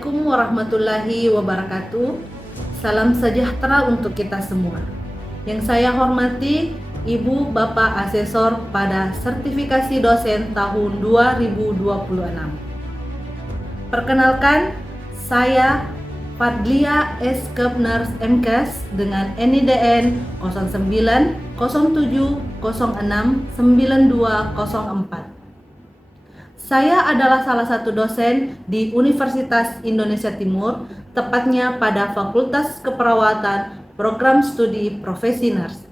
Assalamualaikum warahmatullahi wabarakatuh. Salam sejahtera untuk kita semua. Yang saya hormati Ibu Bapak Asesor pada Sertifikasi Dosen tahun 2026. Perkenalkan, saya Fadlia S. Kepners MKes dengan NIDN 0907069204. Saya adalah salah satu dosen di Universitas Indonesia Timur, tepatnya pada Fakultas Keperawatan Program Studi Profesi Nurse.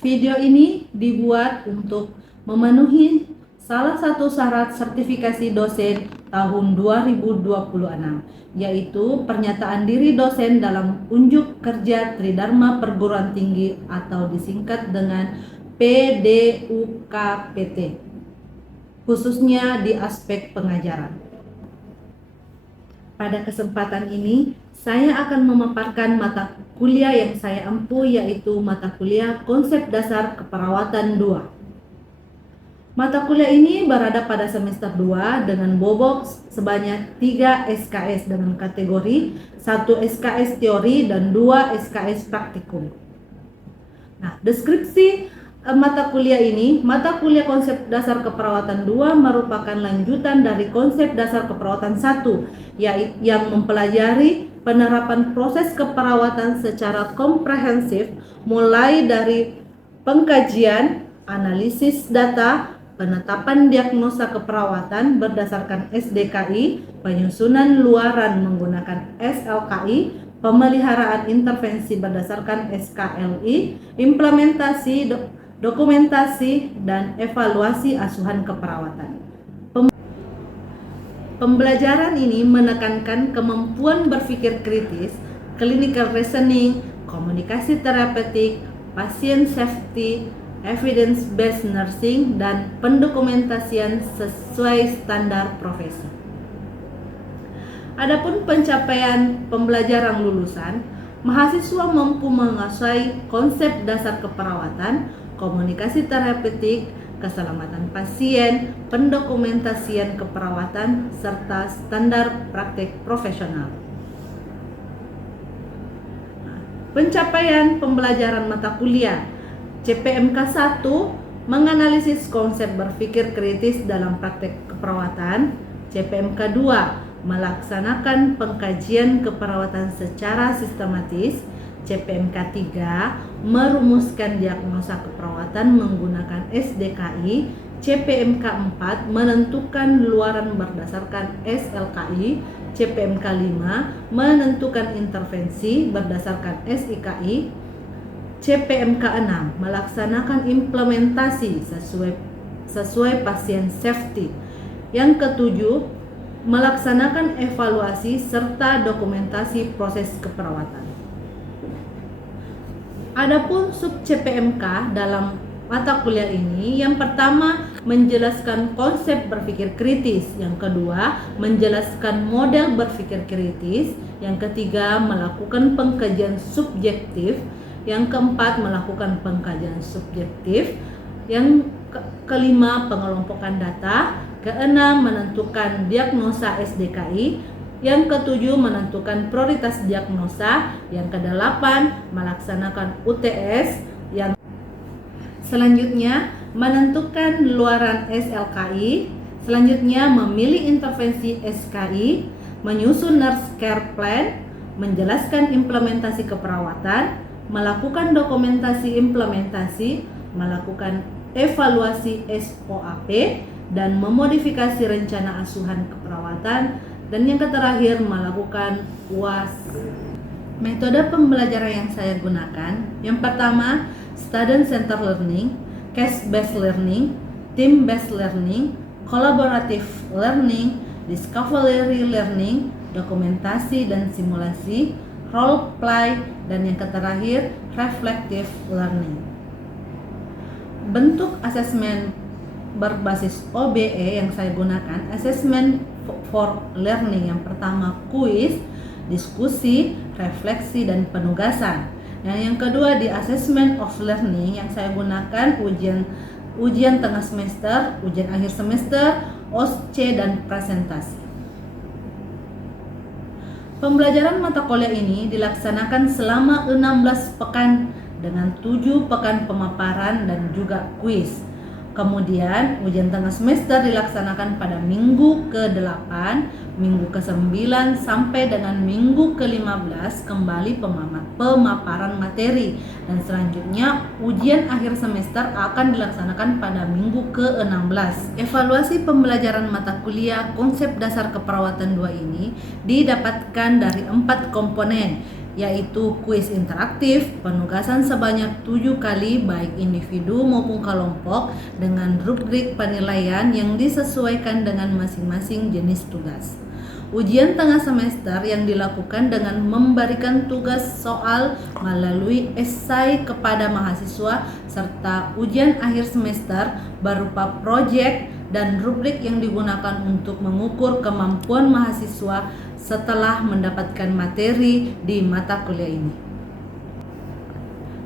Video ini dibuat untuk memenuhi salah satu syarat sertifikasi dosen tahun 2026, yaitu pernyataan diri dosen dalam unjuk kerja Tridharma Perguruan Tinggi atau disingkat dengan PDUKPT. Khususnya di aspek pengajaran. Pada kesempatan ini, saya akan memaparkan mata kuliah yang saya empu, yaitu mata kuliah Konsep Dasar Keperawatan 2. Mata kuliah ini berada pada semester 2 dengan bobot sebanyak 3 SKS dengan kategori 1 SKS teori dan 2 SKS praktikum. Nah, deskripsi mata kuliah ini, mata kuliah Konsep Dasar Keperawatan 2 merupakan lanjutan dari Konsep Dasar Keperawatan 1 yang mempelajari penerapan proses keperawatan secara komprehensif mulai dari pengkajian, analisis data, penetapan diagnosa keperawatan berdasarkan SDKI, penyusunan luaran menggunakan SLKI, pemeliharaan intervensi berdasarkan SKLI, implementasi dokumentasi dan evaluasi asuhan keperawatan. Pembelajaran ini menekankan kemampuan berpikir kritis, clinical reasoning, komunikasi terapeutik, patient safety, evidence-based nursing, dan pendokumentasian sesuai standar profesi. Adapun pencapaian pembelajaran lulusan, mahasiswa mampu menguasai konsep dasar keperawatan, komunikasi terapeutik, keselamatan pasien, pendokumentasian keperawatan, serta standar praktek profesional. Pencapaian pembelajaran mata kuliah CPMK 1 menganalisis konsep berpikir kritis dalam praktek keperawatan. CPMK 2 melaksanakan pengkajian keperawatan secara sistematis. CPMK 3 merumuskan diagnosa keperawatan menggunakan SDKI. CPMK 4 menentukan luaran berdasarkan SLKI. CPMK 5 menentukan intervensi berdasarkan SIKI. CPMK 6 melaksanakan implementasi sesuai pasien safety. Yang ketujuh, melaksanakan evaluasi serta dokumentasi proses keperawatan. Adapun sub CPMK dalam mata kuliah ini, yang pertama menjelaskan konsep berpikir kritis, yang kedua menjelaskan model berpikir kritis, yang ketiga melakukan pengkajian subjektif, yang keempat melakukan pengkajian subjektif, yang kelima pengelompokan data, keenam menentukan diagnosa SDKI, yang ketujuh menentukan prioritas diagnosa, yang kedelapan melaksanakan UTS, yang selanjutnya menentukan luaran SLKI, selanjutnya memilih intervensi SKI, menyusun nurse care plan, menjelaskan implementasi keperawatan, melakukan dokumentasi implementasi, melakukan evaluasi SOAP, dan memodifikasi rencana asuhan keperawatan, dan yang terakhir melakukan UAS. Metode pembelajaran yang saya gunakan, yang pertama student center learning, case based learning, team based learning, collaborative learning, discovery learning, dokumentasi dan simulasi, role play, dan yang terakhir reflective learning. Bentuk asesmen berbasis OBE yang saya gunakan, assessment for learning, yang pertama kuis, diskusi, refleksi, dan penugasan. Dan yang kedua di assessment of learning yang saya gunakan ujian tengah semester, ujian akhir semester, OSCE, dan presentasi. Pembelajaran mata kuliah ini dilaksanakan selama 16 pekan dengan 7 pekan pemaparan dan juga kuis. Kemudian ujian tengah semester dilaksanakan pada minggu ke-8, minggu ke-9 sampai dengan minggu ke-15 kembali pemaparan materi, dan selanjutnya ujian akhir semester akan dilaksanakan pada minggu ke-16. Evaluasi pembelajaran mata kuliah konsep dasar keperawatan 2 ini didapatkan dari 4 komponen, yaitu kuis interaktif, penugasan sebanyak 7 kali baik individu maupun kelompok dengan rubrik penilaian yang disesuaikan dengan masing-masing jenis tugas. Ujian tengah semester yang dilakukan dengan memberikan tugas soal melalui esai kepada mahasiswa serta ujian akhir semester berupa proyek dan rubrik yang digunakan untuk mengukur kemampuan mahasiswa setelah mendapatkan materi di mata kuliah ini.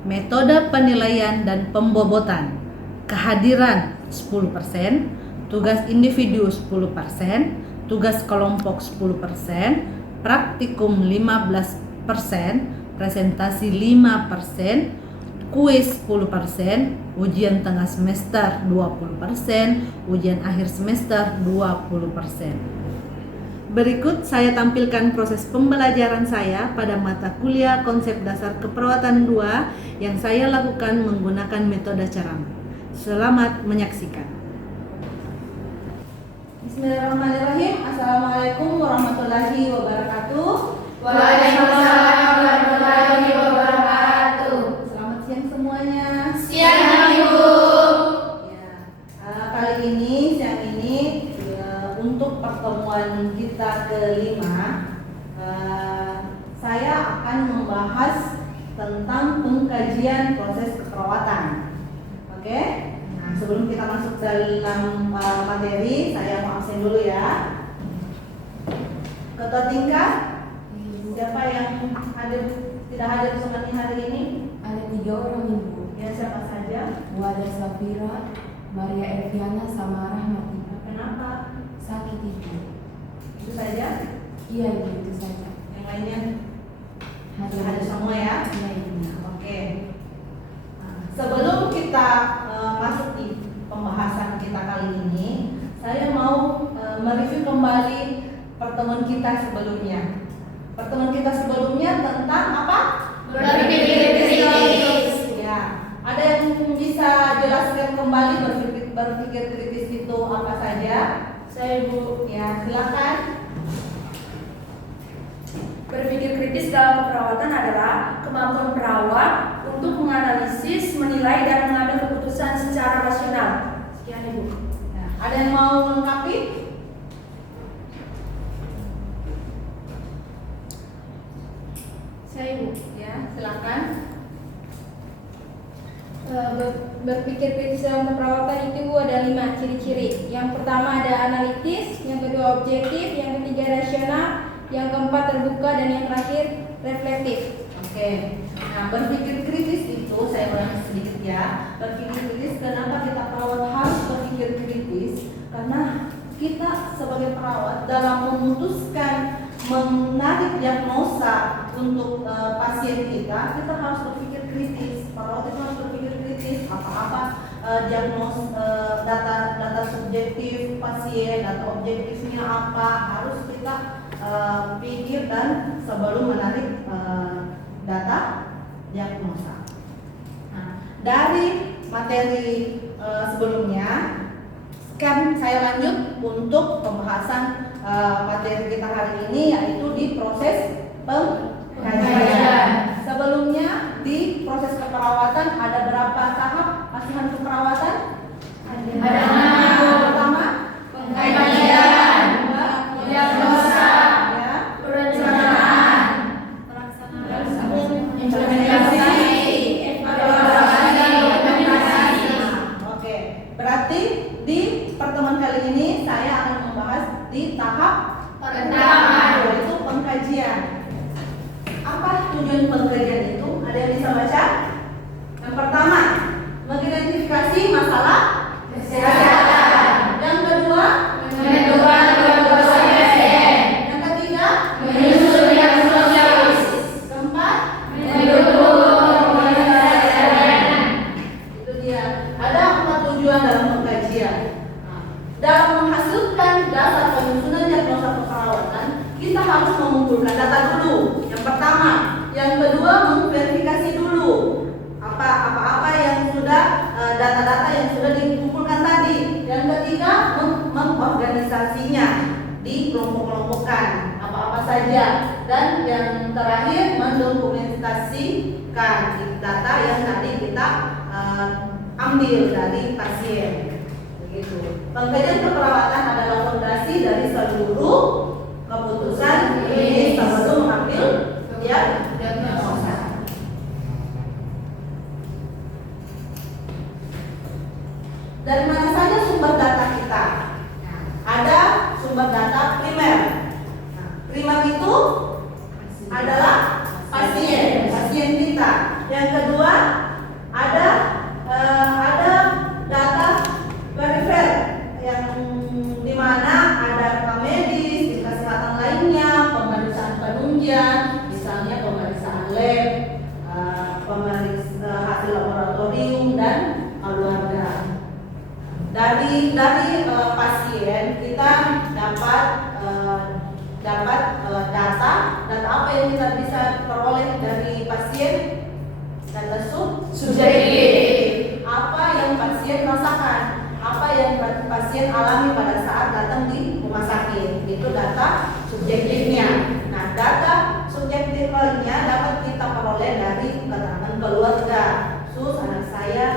Metode penilaian dan pembobotan. Kehadiran 10%, tugas individu 10%, tugas kelompok 10%, praktikum 15%, presentasi 5%, kuis 10%, ujian tengah semester 20%, ujian akhir semester 20%. Berikut saya tampilkan proses pembelajaran saya pada mata kuliah konsep dasar keperawatan 2 yang saya lakukan menggunakan metode Carama. Selamat menyaksikan. Bismillahirrahmanirrahim. Assalamualaikum warahmatullahi wabarakatuh. Waalaikumsalam warahmatullahi wabarakatuh. Selamat siang semuanya. Siang, Ibu. Ya, kali ini siang ini untuk pertemuan kita kelima, saya akan membahas tentang pengkajian proses keperawatan. Oke? Nah, sebelum kita masuk dalam materi, saya mau absen dulu ya. Ketua tingkat, siapa yang tidak hadir bersama hari ini? Ada 3 orang, Ibu. Ya, siapa saja? Wada Safira, Maria Elviana, sama Rahmat, Ibu. Kenapa? Sakit, Ibu. Itu saja? Iya, Ibu, itu saja. Yang lainnya Hadir hadir semua ya? Iya, Ibu. Oke. Nah, sebelum kita masuk di pembahasan kita kali ini, saya mau mereview kembali pertemuan kita sebelumnya. Pertemuan kita sebelumnya tentang apa? Berpikir kritis. Ya. Ada yang bisa jelaskan kembali berpikir kritis itu apa saja? Saya, Ibu. Ya, silakan. Berpikir kritis dalam keperawatan adalah kemampuan perawat untuk menganalisis, menilai, dan mengambil keputusan secara rasional. Sekian, Ibu. Nah, ada yang mau melengkapi? Saya, Ibu. Ya, silakan. Berpikir kritis dalam keperawatan itu ada 5 ciri-ciri. Yang pertama ada analitis, yang kedua objektif, yang ketiga rasional, yang keempat terbuka, dan yang terakhir reflektif. Oke. Nah, berpikir kritis itu saya ulangi sedikit ya. Berpikir kritis, kenapa kita perawat harus berpikir kritis? Karena kita sebagai perawat dalam memutuskan menarik diagnosa untuk pasien kita harus berpikir kritis. Perawat itu harus berpikir kritis apa-apa data subjektif pasien, data objektifnya apa, harus kita pikir dan sebelum menarik data diagnosa. Nah, dari materi sebelumnya, sekarang saya lanjut untuk pembahasan materi kita hari ini, yaitu di proses pengkajian. Sebelumnya di proses keperawatan ada berapa tahap asuhan keperawatan? Ada 6. Pertama, pengkajian, diagnosa, ya, perencanaan, implementasi, evaluasi, implementasi. Oke, berarti di pertemuan kali ini saya akan membahas di tahap Pertama. yaitu pengkajian. Apa tujuan pengkajian itu? Ada yang bisa baca? Yang pertama, mengidentifikasi masalah kesehatan. kita harus mengumpulkan data dulu. Yang pertama, yang kedua memverifikasi dulu apa yang sudah data-data yang sudah dikumpulkan tadi. Yang ketiga mengorganisasinya, dikelompok-kelompokkan apa-apa saja. Dan yang terakhir mendokumentasikan data yang tadi kita ambil dari pasien. Begitu. Pengkajian keperawatan adalah fondasi dari seluruh keputusan ini sebelum mengambil diagnosa. Dari mana saja sumber data kita? Nah, ada sumber data primer. Nah, primer itu adalah pasien kita. Yang kedua ada data perifer yang dimana ada rekam medis, kesehatan lainnya, pemeriksaan penunjang, misalnya pemeriksaan lab, pemeriksaan hasil laboratorium dan keluarga. Dari pasien kita dapat data apa yang kita bisa peroleh dari pasien. Data subjektif, apa yang pasien rasakan, apa yang pasien alami pada saat datang di rumah sakit, itu data subjektifnya. Nah, data subjektifnya dapat kita peroleh dari keterangan keluarga. Anak saya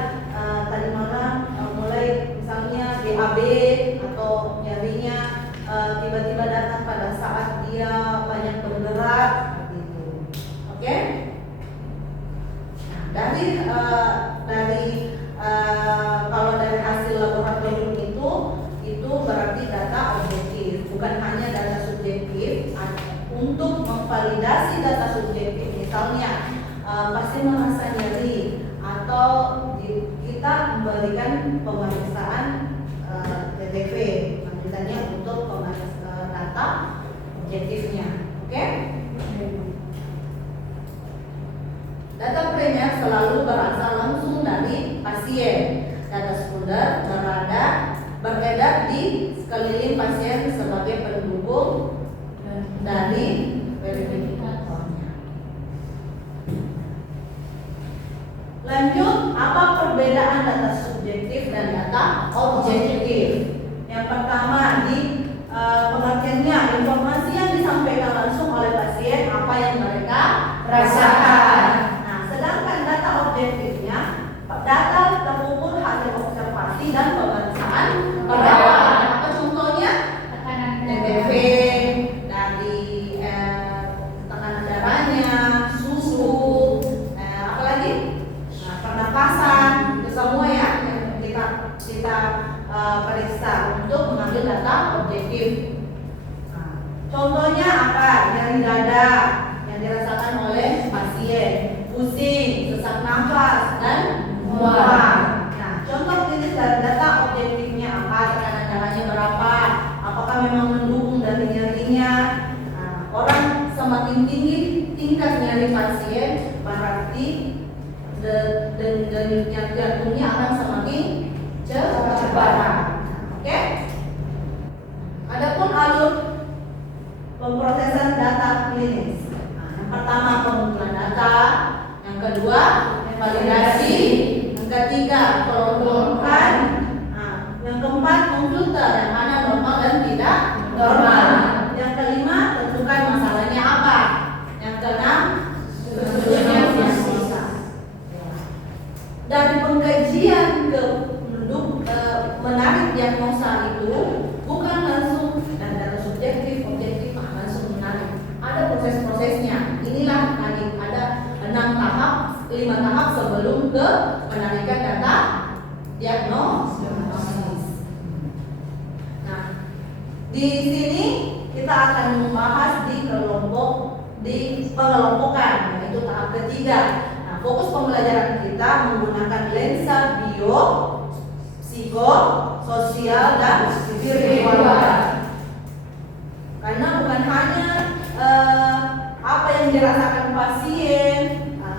tadi malam mulai misalnya BAB atau nyerinya tiba-tiba datang pada saat dia banyak bergerak, gitu. Oke? Dari kalau dari hasil laboratorium itu berarti data objektif, bukan hanya data subjektif. Untuk memvalidasi data subjektif, misalnya pasien merasa nyeri atau kita memberikan pemeriksaan TTV, misalnya untuk pemeriksaan data objektifnya, oke? Data primer selalu berasal langsung dari pasien. Data sekunder beredar di sekeliling pasien sebagai pendukung dari verifikatornya. Lanjut, apa perbedaan data subjektif dan data objektif? Yang pertama, di pengertiannya, informasi yang disampaikan langsung oleh pasien apa yang mereka rasakan. Sedangkan data objektifnya, data terkumpul hasil observasi dan pemeriksaan perawat. Apa contohnya? TTV, dari tekanan darahnya, suhu, apalagi pernapasan, itu semua ya yang kita periksa untuk mengambil data objektif. Contohnya apa? Nyeri dada yang dirasakan oleh pasien, pusing, sesak nafas, dan mual. Nah, contoh klinis dari data objektifnya apa? Tekanan darahnya berapa? Apakah memang mendukung dari nyerinya? Nah, orang semakin tinggi tingkat nyeri pasien, berarti denyut jantungnya akan semakin cepat. Oke? Adapun alur pemrosesan data klinis. Yang pertama pengumpulan data, yang kedua validasi, yang ketiga kelompokkan, yang keempat memfilter yang mana normal dan tidak normal, yang kelima tentukan masalahnya apa, yang keenam tentunya diagnosa. Dari pengkajian ke menarik diagnosa itu bukan langsung dan data subjektif objektif langsung menarik. Ada proses-prosesnya. Inilah tadi ada 5 tahap sebelum ke penarikan data diagnosis. Nah, di sini kita akan membahas di pengelompokan, yaitu tahap ketiga. Nah, fokus pembelajaran kita menggunakan lensa bio, psiko, sosial, dan spiritual. Karena bukan hanya apa yang dirasakan pasien,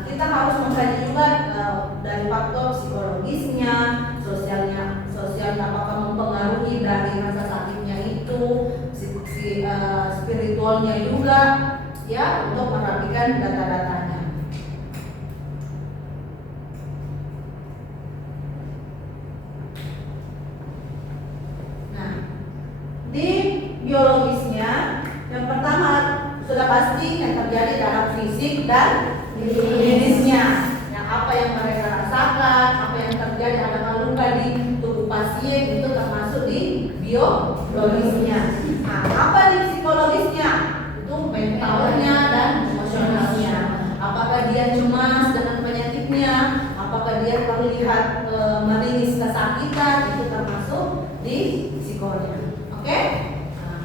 kita harus mengkaji juga dari faktor psikologisnya, sosialnya apakah mempengaruhi dari rasa sakitnya itu, spiritual psikolnya juga ya untuk merapikan data-datanya. Nah, di biologisnya yang pertama sudah pasti yang terjadi dalam fisik dan klinisnya. Yang apa yang mereka rasakan, apa yang terjadi, ada luka di tubuh pasien itu termasuk di biologisnya. Nah, apa di psikologisnya? Itu mentalnya dan emosionalnya. Apakah dia cemas dengan penyakitnya? Apakah dia terlihat meringis kesakitan? Itu termasuk di psikolnya. Oke? Nah,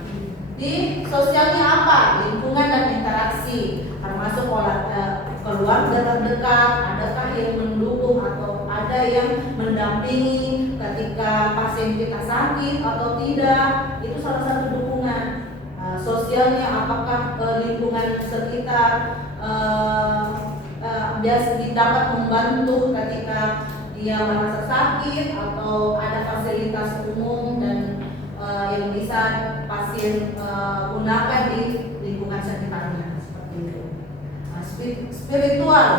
di sosialnya apa? Lingkungan dan interaksi, termasuk keluarga terdekat, adakah yang mendukung atau ada yang mendampingi ketika pasien kita sakit atau tidak, itu salah satu dukungan. Sosialnya apakah lingkungan sekitar biasa dapat membantu ketika dia merasa sakit atau ada fasilitas umum dan yang bisa pasien gunakan di lingkungan sekitarnya seperti itu. Spiritual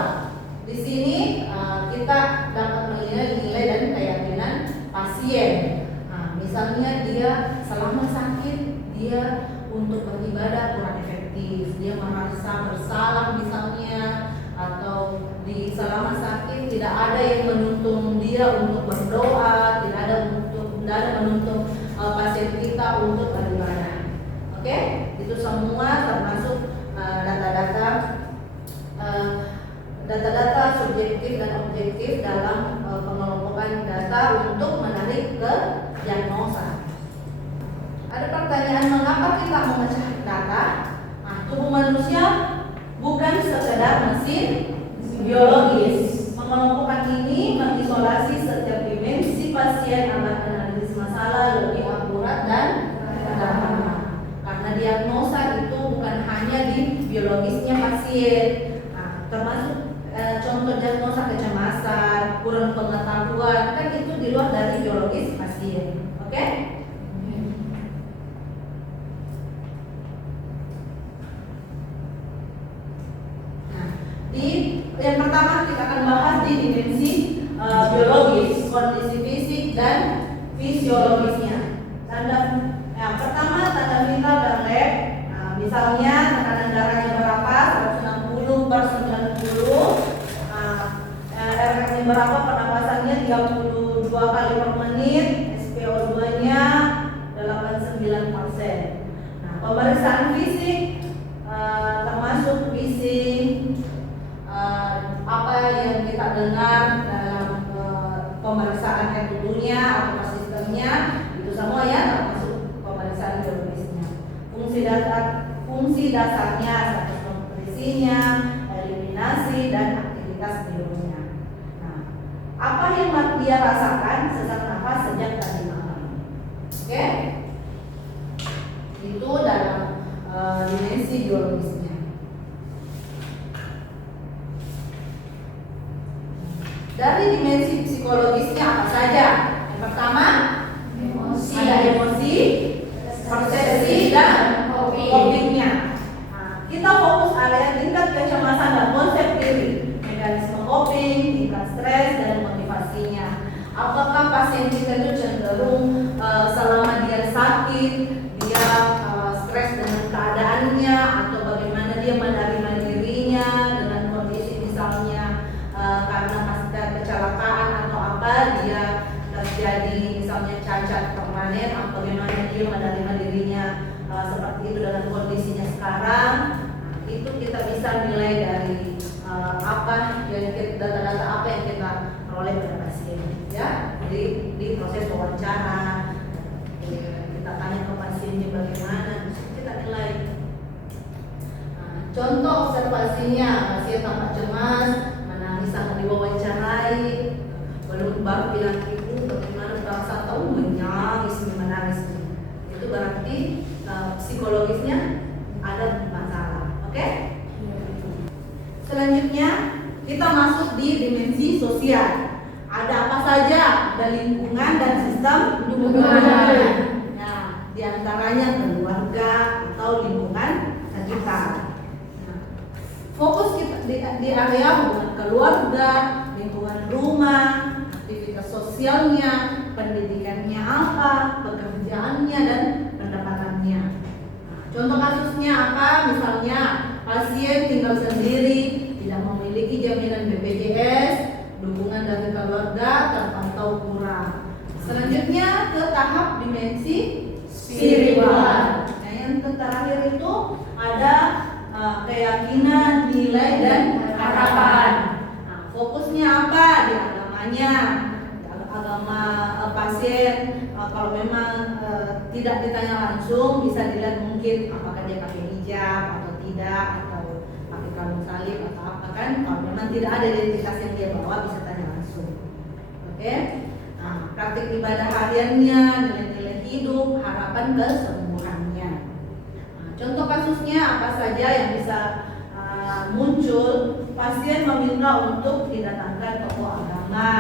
di sini kita dapat menilai nilai dan keyakinan pasien. Misalnya dia selama sakit dia untuk beribadah kurang efektif, dia merasa bersalah misalnya, atau di selama sakit tidak ada yang menuntun dia untuk berdoa, tidak ada menuntun pasien kita untuk beribadah. Oke, itu semua termasuk data-data subjektif dan objektif dalam pengelompokan data untuk menarik ke diagnosa. Ada pertanyaan, mengapa kita memecah data? Tubuh manusia bukan sekedar mesin biologis. Pengelompokan ini mengisolasi setiap dimensi pasien agar analisis masalah lebih akurat dan sederhana. Karena diagnosa itu bukan hanya di biologisnya pasien, termasuk contoh diagnosa kecemasan, kurang pengetahuan, kan itu di luar dari biologis pasien. Oke? Yang pertama kita akan bahas di dimensi biologis, kondisi fisik dan fisiologisnya. Yang pertama tanda vital dan lab. Misalnya tekanan darahnya berapa, 160/90. RPM-nya berapa, pernapasannya 32 kali per menit, SpO2-nya 89%. Pemeriksaan fisik termasuk bising, apa yang kita dengar dalam pemeriksaan tubuhnya atau sistemnya, itu semua ya termasuk pemeriksaan biologisnya. Fungsi dasarnya, status nutrisinya, eliminasi dan aktivitas biologinya. Apa yang dia rasakan sesak nafas sejak tadi malam? Oke? Itu dalam dimensi biologisnya. Dari dimensi psikologisnya apa saja? Yang pertama, emosi. Ada emosi, persepsi dan copingnya. Kita fokus area tingkat kecemasan dan konsep diri, mekanisme coping, tingkat stres dan motivasinya. Apakah pasien kita itu cenderung selama dia sakit, dia stres dengan keadaannya, atau bagaimana dia menerima dirinya dengan kondisi misalnya karena pasca kecelakaan atau apa dia terjadi misalnya cacat permanen, atau bagaimana dia menerima dirinya seperti itu dengan kondisinya sekarang. Itu kita bisa nilai dari apa yang data-data apa yang kita peroleh pada pasien, ya. Jadi di proses wawancara kita tanya ke pasiennya bagaimana, kita nilai. Contoh observasinya, pasien tampak cemas, menangis saat diwawancarai, belum baru bilang ibu bagaimana perasaan, tahu menangis. Itu berarti psikologisnya ada masalah. Oke? Selanjutnya kita masuk di dimensi sosial. Ada apa saja? Ada lingkungan dan sistem dukungan. Nah, diantaranya keluarga atau lingkungan di area hubungan keluarga, lingkungan rumah, aktivitas sosialnya, pendidikannya apa, pekerjaannya dan pendapatannya. Nah, contoh kasusnya apa? Misalnya pasien tinggal sendiri, tidak memiliki jaminan BPJS, dukungan dari keluarga terpantau kurang. Selanjutnya ke tahap dimensi spiritual. Nah, yang terakhir itu ada keyakinan, nilai dan harapan. Nah, fokusnya apa? Di agamanya, agama pasien. Kalau memang tidak ditanya langsung, bisa dilihat mungkin apakah dia pakai hijab atau tidak, atau pakai kalung salib atau apa kan. Kalau memang tidak ada identitas yang dia bawa, bisa tanya langsung. Oke? Nah, praktik ibadah hariannya, nilai-nilai hidup, harapan kesembuhannya. Nah, contoh kasusnya apa saja yang bisa muncul? Pasien meminta untuk didatangkan tokoh agama,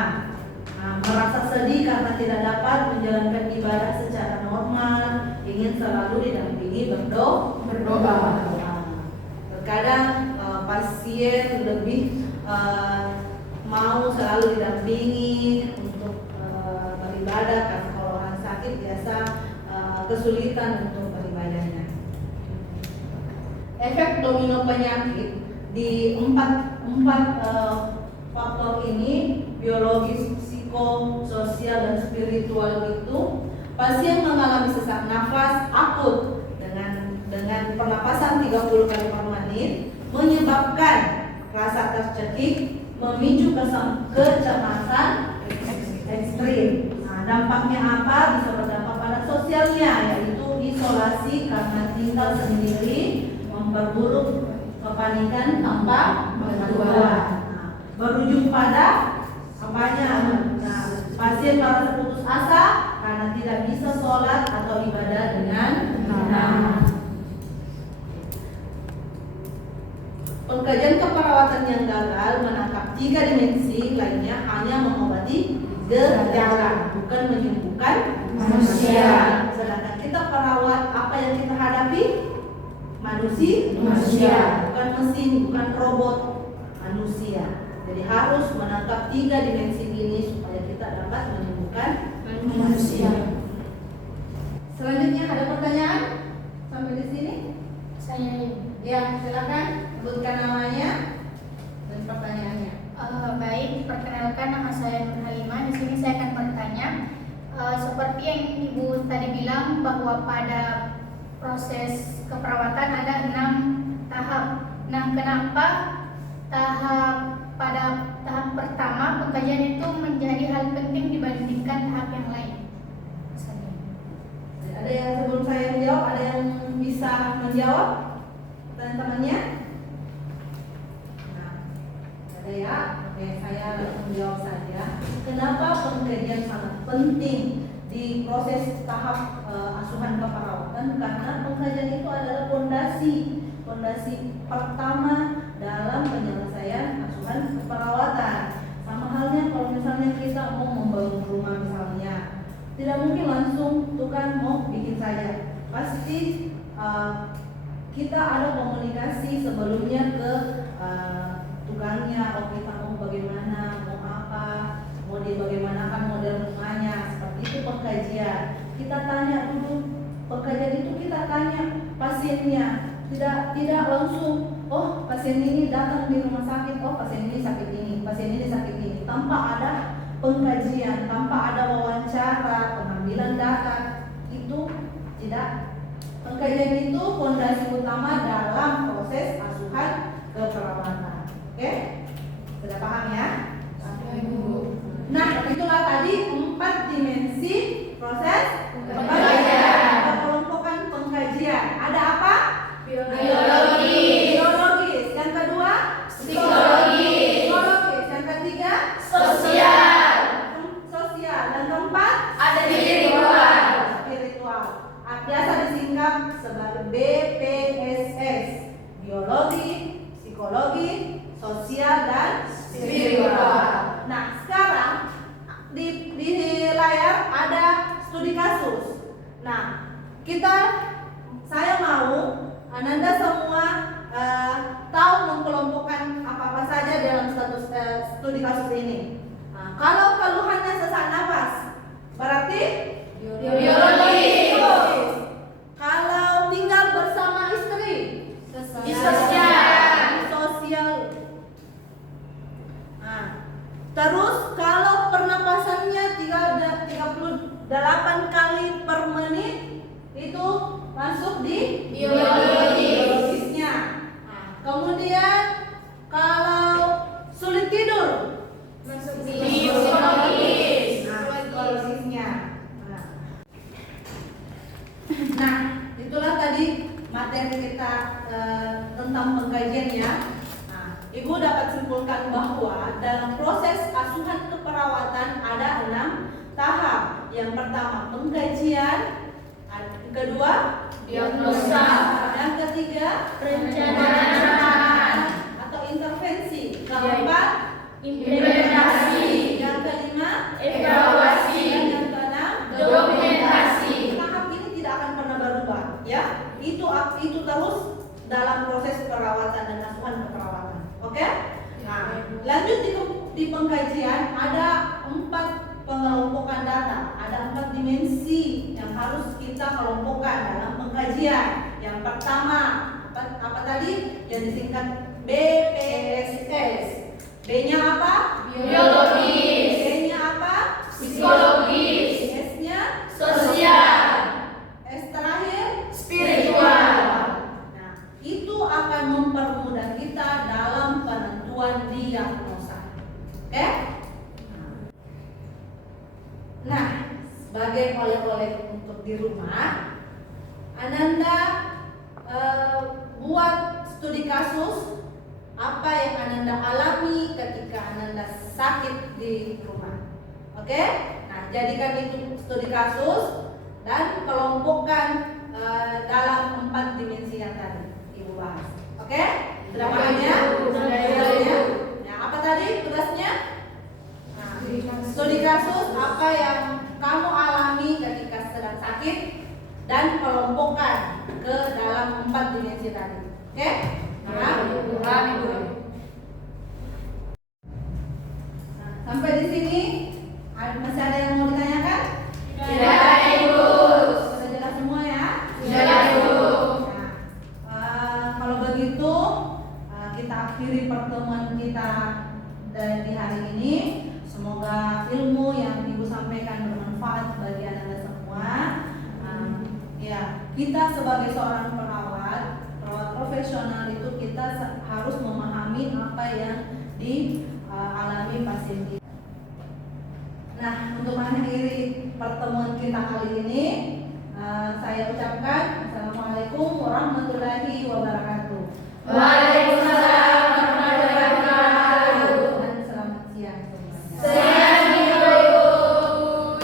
merasa sedih karena tidak dapat menjalankan ibadah secara normal, ingin selalu didampingi berdoa. Terkadang pasien lebih mau selalu didampingi untuk beribadah, karena kalau orang sakit biasa kesulitan untuk beribadahnya. Efek domino penyakit di empat faktor ini, biologis, psikososial dan spiritual itu, pasien mengalami sesak nafas akut dengan pernapasan 30 kali per menit, menyebabkan rasa tercekik, memicu kecemasan ekstrim. Nah, dampaknya apa? Bisa berdampak pada sosialnya, yaitu isolasi karena tinggal sendiri, memperburuk kepanikan tanpa bantuan. Nah, berujung pada apanya? Nah, pasien merasa putus asa karena tidak bisa sholat atau ibadah dengan benar. Pengkajian keperawatan yang gagal menangkap 3 dimensi lainnya hanya mengobati gejala, bukan menyembuhkan manusia. Sedangkan kita perawat, apa yang kita hadapi? Manusia, bukan mesin, bukan robot, manusia. Jadi harus menangkap 3 dimensi ini supaya kita dapat menyembuhkan manusia. Selanjutnya ada pertanyaan sampai di sini? Saya Ya, silakan sebutkan namanya dan pertanyaannya. baik, perkenalkan nama saya Nur Halimah. Di sini saya akan bertanya, seperti yang Ibu tadi bilang bahwa pada proses keperawatan ada 6 tahap. Nah, kenapa pada tahap pertama pengkajian itu menjadi hal penting dibandingkan tahap yang lain? Ada yang sebelum saya menjawab, ada yang bisa menjawab teman-temannya? Nah, ada ya? Oke, saya langsung jawab saja. Kenapa pengkajian sangat penting di proses tahap asuhan keperawatan? Karena pengkajian itu adalah fondasi pertama dalam penyelesaian asuhan keperawatan. Sama halnya kalau misalnya kita mau membangun rumah misalnya, tidak mungkin langsung tuh kan mau bikin saja. Pasti kita ada komunikasi sebelumnya ke tukangnya. Oh, kita mau bagaimana, mau apa, mau bagaimanakan model rumahnya. Seperti itu pengkajian. Kita tanya dulu. Pengkajian itu kita tanya pasiennya. Tidak langsung, oh pasien ini datang di rumah sakit, oh pasien ini sakit ini, pasien ini sakit ini, tanpa ada pengkajian, tanpa ada wawancara, pengambilan data, itu tidak. Pengkajian itu fondasi utama dalam proses asuhan keperawatan. Oke? Sudah paham ya? Nah, itulah tadi 4 dimensi proses pengkajian. Kelompokan pengkajian. Ada apa? Biologis. Yang kedua? Psikologis. Yang ketiga? Sosial. Dan keempat? Ada Spiritual. Biasa disingkat sebagai BPSS. studi kasus ini. Nah, kalau keluhannya sesak napas, berarti biologis. Kalau tinggal bersama istri, sosial. Nah, terus kalau pernapasannya 38 kali per menit, itu masuk di biologisnya. Nah, kemudian kalau sulit tidur, Masuk di Psikologis. psikologisnya. Nah, itulah tadi materi kita tentang pengkajiannya. Nah, Ibu dapat simpulkan bahwa dalam proses asuhan keperawatan ada 6 tahap. Yang pertama pengkajian, yang kedua Diagnosa. yang ketiga Perencanaan. atau intervensi, keempat Implementasi. yang kelima Evaluasi. dan yang keenam Dokumentasi. tahap ini tidak akan pernah berubah, ya. Itu terus dalam proses perawatan dan asuhan keperawatan. Oke? Nah, lanjut di pengkajian ada 4 pengelompokan data, ada 4 dimensi yang harus kita kelompokkan dalam pengkajian. Yang pertama apa tadi? Yang disingkat BPSS. B-nya apa? Biologis. B-nya apa? Psikologis. S-nya Sosial. S terakhir Spiritual. Nah, itu akan mempermudah kita dalam penentuan diagnosa. Oke? Nah, sebagai oleh-oleh untuk di rumah, Ananda buat studi kasus apa yang Ananda alami ketika Ananda sakit di rumah. Oke? Nah, jadikan itu studi kasus dan kelompokkan dalam 4 dimensi yang tadi Ibu bahas. Oke? Sudah paham ya? Tugasnya? Nah, apa tadi tugasnya? Nah, studi kasus apa yang kamu alami ketika sedang sakit dan kelompokkan ke dalam 4 dimensi tadi. Oke? Nah, sampai di sini masih ada yang mau ditanyakan? Tidak, Ibu. Sudah jelas semua ya? Sudah, Ibu. Nah, kalau begitu kita akhiri pertemuan kita di hari ini. Semoga ilmu yang Ibu sampaikan bermanfaat bagi Anda semua. Ya, kita sebagai seorang perawat profesional itu kita harus memahami apa yang dialami pasien kita. Nah, untuk mengakhiri pertemuan kita kali ini, saya ucapkan Assalamualaikum warahmatullahi wabarakatuh. Waalaikumsalam warahmatullahi wabarakatuh. Dan selamat siang semuanya. Sehat, Ibu.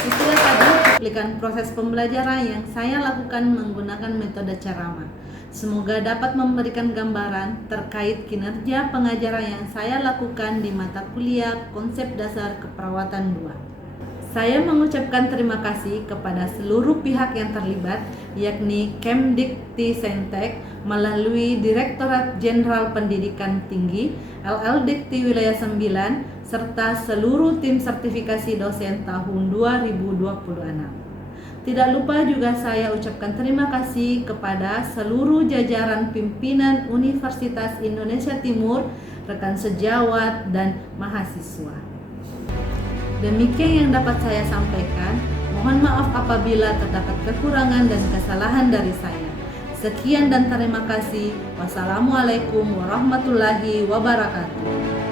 Itulah tadi cuplikan proses pembelajaran yang saya lakukan menggunakan metode ceramah. Semoga dapat memberikan gambaran terkait kinerja pengajaran yang saya lakukan di mata kuliah Konsep Dasar Keperawatan 2. Saya mengucapkan terima kasih kepada seluruh pihak yang terlibat, yakni Kemdikti-Saintek melalui Direktorat Jenderal Pendidikan Tinggi, LLDikti Wilayah 9, serta seluruh tim sertifikasi dosen tahun 2026. Tidak lupa juga saya ucapkan terima kasih kepada seluruh jajaran pimpinan Universitas Indonesia Timur, rekan sejawat, dan mahasiswa. Demikian yang dapat saya sampaikan. Mohon maaf apabila terdapat kekurangan dan kesalahan dari saya. Sekian dan terima kasih. Wassalamualaikum warahmatullahi wabarakatuh.